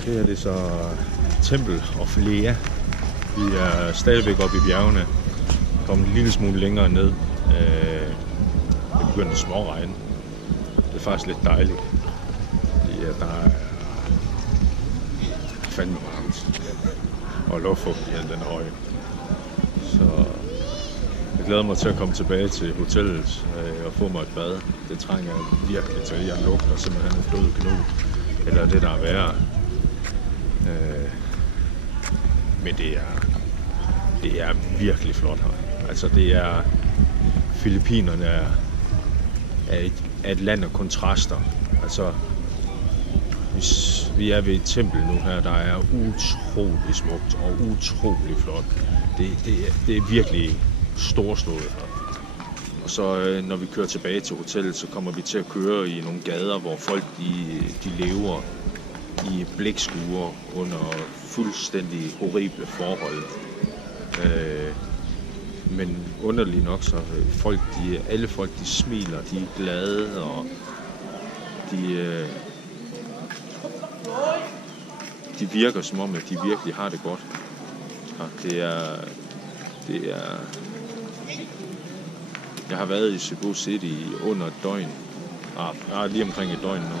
Og det her det er så Temple of Lea. Vi er stadigvæk oppe i bjergene. Kommet en lille smule længere ned. Det begynder at småregne. Det er faktisk lidt dejligt. Der er fandme varmt. Og luftfugtigheden den er høj. Så jeg glæder mig til at komme tilbage til hotellet og få mig et bad. Det trænger jeg virkelig til. Jeg lugter simpelthen en blød knud. Eller det, der er værre. Men det er virkelig flot her. Altså det er... Filippinerne er et land af kontraster. Altså... Vi er ved et tempel nu her, der er utrolig smukt og utrolig flot. Det er virkelig storslået her. Og så når vi kører tilbage til hotellet, så kommer vi til at køre i nogle gader, hvor folk de lever i blækskuer under fuldstændig horrible forhold. Men underligt nok så alle folk de smiler, de er glade og de virker som om, at de virkelig har det godt. Ja, jeg har været i Cebu City under et døgn. Lige omkring et døgn nu.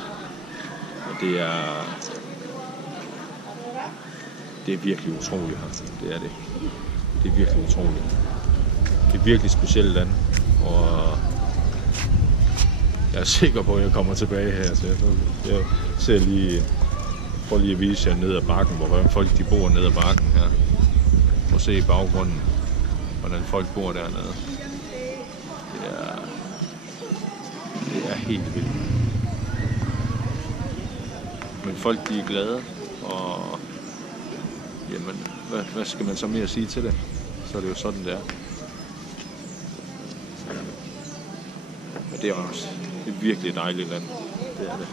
Og det er virkelig utroligt her. Det er det. Det er virkelig utroligt. Det er et virkelig specielt land. Og jeg er sikker på, at jeg kommer tilbage her. Så jeg ser lige... Prøv lige at vise jer ned ad bakken, hvor folk de bor ned ad bakken her. Prøv at se i baggrunden, hvordan folk bor dernede. Det er helt vildt. Men folk de er glade, og jamen, hvad skal man så mere sige til det? Så er det jo sådan, det er. Men det er også et virkelig dejligt land. Det er det.